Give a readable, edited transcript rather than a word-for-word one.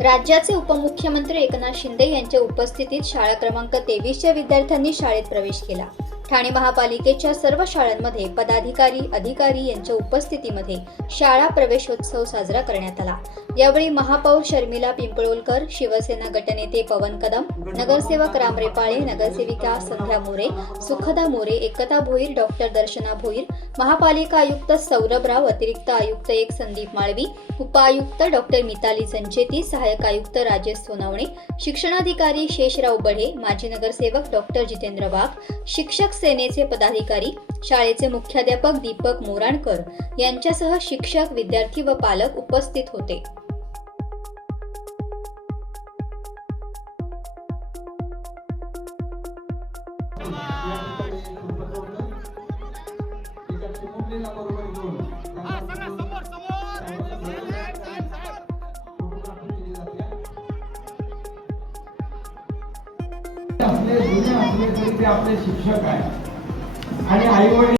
राज्याचे उपमुख्यमंत्री एकनाथ शिंदे यांच्या उपस्थितीत शाळा क्रमांक 23च्या विद्यार्थ्यांनी शाळेत प्रवेश केला। ठाणे महापालिकेच्या सर्व शाळांमध्ये पदाधिकारी अधिकारी यांच्या उपस्थितीमध्ये शाळा प्रवेशोत्सव साजरा करण्यात आला। यावेळी महापौर शर्मिला पिंपळोलकर, शिवसेना गटनेते पवन कदम, नगरसेवक राम रेपाळे, नगरसेविका संध्या मोरे, सुखदा मोरे, एकता भोईर, डॉक्टर दर्शना भोईर, महापालिका आयुक्त सौरभ राव, अतिरिक्त आयुक्त 1 संदीप माळवी, उपायुक्त डॉक्टर मिताली संचेती, सहाय्यक आयुक्त राजेश सोनावणे, शिक्षणाधिकारी शेषराव बढे, माजी नगरसेवक डॉक्टर जितेंद्र वाघ, शिक्षक सेनेचे पदाधिकारी, शाळेचे मुख्याध्यापक दीपक मोराणकर यांच्यासह शिक्षक, विद्यार्थी व पालक उपस्थित होते। आपले शिक्षक आहे आणि आई वडील